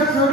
America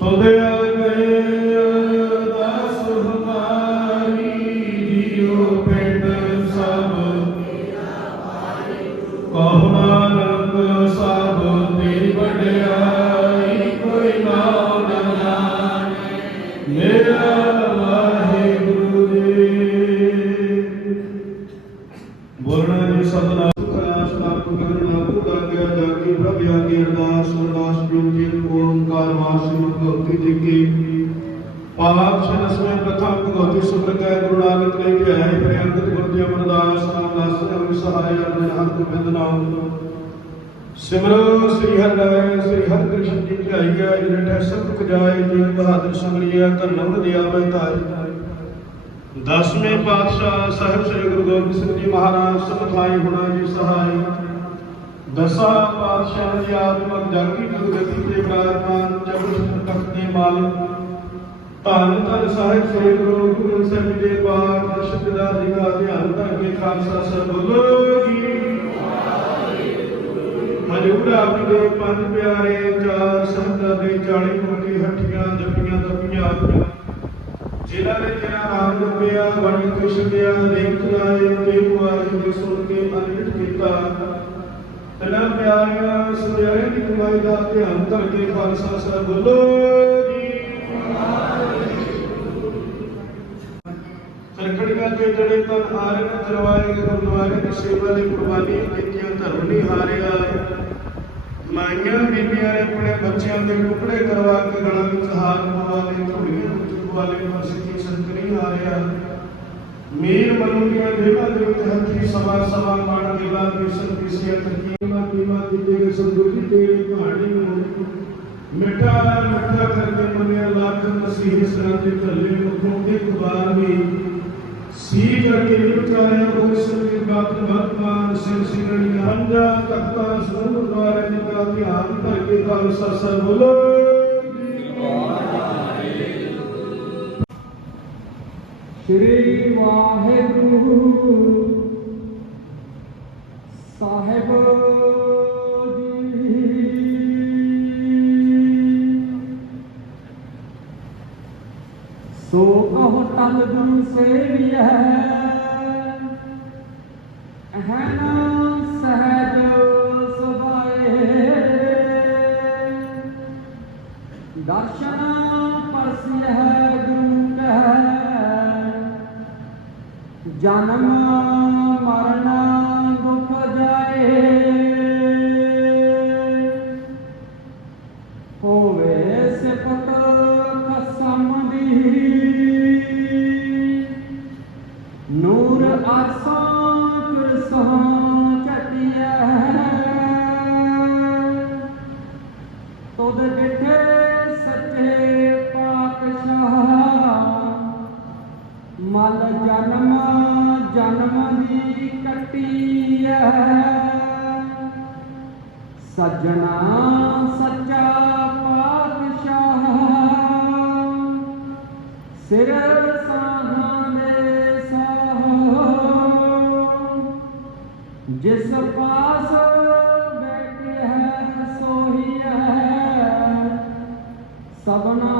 ਤੁਦੇ ਗਏ ਅਰਦਾਸ ਹਮਾਰੀ ਜੀਉ ਪਿੰਡ ਸਭ ਕਹੁ ਨਾਨਕ ਸਭ ਦੀ ਵਡਿਆਈ ਕੋਈ ਨਾਮ ਜਾਣੇ ਮੇਰਾ ਪ੍ਰਥਮ ਭਗਵਤੀ ਸੁਖਰ ਗੁਰੂ ਨਾਨਕ ਲੈ ਕੇ ਆਏ ਪ੍ਰਿਯੰਕਤ ਗੁਰੂ ਜੀ ਅਮਰਦਾਸ ਨਾਮ ਦਾਸ ਅਮਿ ਸਹਾਇ ਅਰਜਨ ਹਰ ਗੋਬਿੰਦ ਨਾਮ ਸਿਮਰੋ, ਸ੍ਰੀ ਹਰਿ ਸ੍ਰੀ ਹਰਿ ਕ੍ਰਿਸ਼ਨ ਜੀ ਧਿਆਈਆ ਜਿਨ ਠੈ ਸਭ ਤੁਕ ਜਾਏ ਜੀ ਬਹਾਦਰ ਸੰਗਲੀਆ ਕਰ ਦਿਆ ਮੈਂ ਤਾਈ ਦਸਵੇਂ ਪਾਤਸ਼ਾਹ ਸਾਹਿਬ ਸ੍ਰੀ ਗੁਰੂ ਗੋਬਿੰਦ ਸਿੰਘ ਜੀ ਮਹਾਰਾਜ ਸਮਥਾਈ ਹੁਣਾ ਜੀ, ਸਹਾਈ। ਦਸਾਂ ਪਾਤਸ਼ਾਹ ਜੀ ਆਤਮਕ ਜਾਗੀ ਜਗਤੀ ਤੇ ਵਿਰਾਜਮਾਨ ਜਗਤ ਤਖਤ ਦੇ ਮਾਲਕ। ਧੰਨ ਧੰਨ ਸਾਹਿਬ ਸ੍ਰੀ ਗੁਰੂ ਗੋਬਿੰਦ ਸਿੰਘ ਜੀ ਦੇ ਬਾਤ ਸ਼ਬਦ ਦਾ ਦਿਖਾ ਧਿਆਨ ਕਰਕੇ ਖਾਲਸਾ ਸਾਹਿਬ ਬੋਲੋ ਜੀ। ਹਜੂਰ ਆਪ ਜੀ ਦੇ ਪੰਜ ਪਿਆਰੇ, ਚਾਰ ਸੰਤਾਂ ਦੇ 40 ਕੋਟੀ ਹੱਠੀਆਂ ਜੱਪੀਆਂ ਤਪੀਆਂ ਜਿਨ੍ਹਾਂ ਨੇ ਤੇਰਾ ਨਾਮ ਜਪਿਆ, ਬਣੀ ਕ੍ਰਿਸ਼ਨ ਦਿਆ ਦੇਖ ਲਾਏ ਤੇ ਪੁਆਰੇ ਦੇ ਸੁਣ ਕੇ ਅਨਿਤ ਕੀਤਾ। ਤਨਾ ਪਿਆਰਿਆ ਸੁਰਿਆਰੇ ਦੀ ਕਮਾਈ ਦਾ ਧਿਆਨ ਕਰਕੇ ਖਾਲਸਾ ਸਾਹਿਬ ਬੋਲੋ ਜੀ ਸਰਕੜੀਆਂ ਦੇ ਜਿਹੜੇ ਤਨ ਆਰੇ ਨੂੰ ਚਲਵਾਏ ਗੁਰਦੁਆਰੇ ਦੀ ਸੇਵਾ ਲਈ ਕੁਰਬਾਨੀ ਕੀਤੀਆਂ ਧਰਮ ਨਹੀਂ ਹਾਰਿਆ ਮਾਈਆਂ ਬੀਬੀਆਂ ਨੇ ਆਪਣੇ ਬੱਚਿਆਂ ਦੇ ਟੁਕੜੇ ਕਰਵਾ ਕੇ ਗਲਾਂ ਵਿੱਚ ਹਾਰ ਪਵਾ ਲਏ ਧੁੜੀਆਂ ਵਿੱਚ ਪਵਾ ਲਏ ਪਰ ਸਿੱਖੀ ਸੰਤ ਨਹੀਂ ਹਾਰਿਆ। ਮੀਰ ਮਨੂ ਦੀਆਂ ਦੇਵਾਂ ਦੇ ਵਿੱਚ ਹੱਥੀ ਸਵਾ ਸਵਾ ਮਾਣ ਦੇਵਾ ਦੀ ਸੰਤੀ ਸਿਆ ਤਕੀਮਾ ਕੀਮਾ ਦੀ ਦੇ ਸੰਗੁਰੀ ਤੇਰੀ ਕਹਾਣੀ ਨੂੰ ਮਿੱਠਾ ਮਿੱਠਾ ਕਰਕੇ ਮੰਨਿਆ, ਲੱਖ ਮਸੀਹ ਸਰਾਂ ਦੇ ਢੱਲੇ ਮੁਖੋਂ ਦੇ ਕੁਬਾਰ ਵੀ ਸੀ ਕਰਕੇ ਵਿਚਾਰਿਆ ਉਹ ਸੰਗੀ ਬਾਤ ਵਰਤਮਾਨ ਸਿਰ ਸਿਰਣੀਆਂ ਪੰਜਾ ਤਖਤਾਂ ਸਮੂਹ ਦੁਆਰੇ ਨਿਕਾ ਧਿਆਨ ਕਰਕੇ ਖਾਲਸਾ ਸਾਹਿਬ ਬੋਲੋ। ਸ੍ਰੀ ਵਾਹਿਗੁਰੂ ਸਾਹਿਬ ਕਹੋ ਗੁਰੂ ਸੇਵੀਐ। ਅਹਨ ਸਹਿਜ ਸੁਭਾਏ। ਦਰਸ਼ਨ ਪਰਸਿਐ ਗੁਰੂ ਕੈ ਜਨਮ ਮਰਨ ਦੁਖ ਜਾਏ। ਜਨਮ ਜਨਮ ਦੀ ਕੱਟੀਐ ਸੱਜਣਾ ਸੱਚਾ ਪਾਤਸ਼ਾਹ। ਸਿਰ ਸਾਹਾਂ ਦੇ ਸਾਹ। ਜਿਸ ਪਾਸ ਬੈਠ ਹੈ ਸੋਹੀ ਹੈ ਸਭਨਾ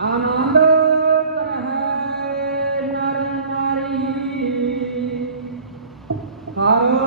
ਆਨੰਦ ਕਰਹਿ ਨਰ ਨਾਰੀ ਹਰ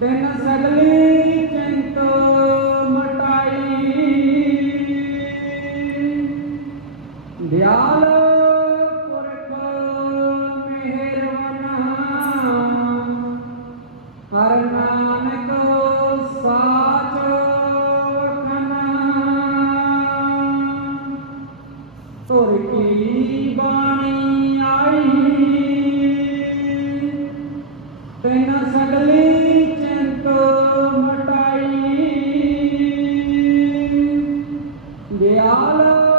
ਤੈਨ ਸਗਲੀ Lord.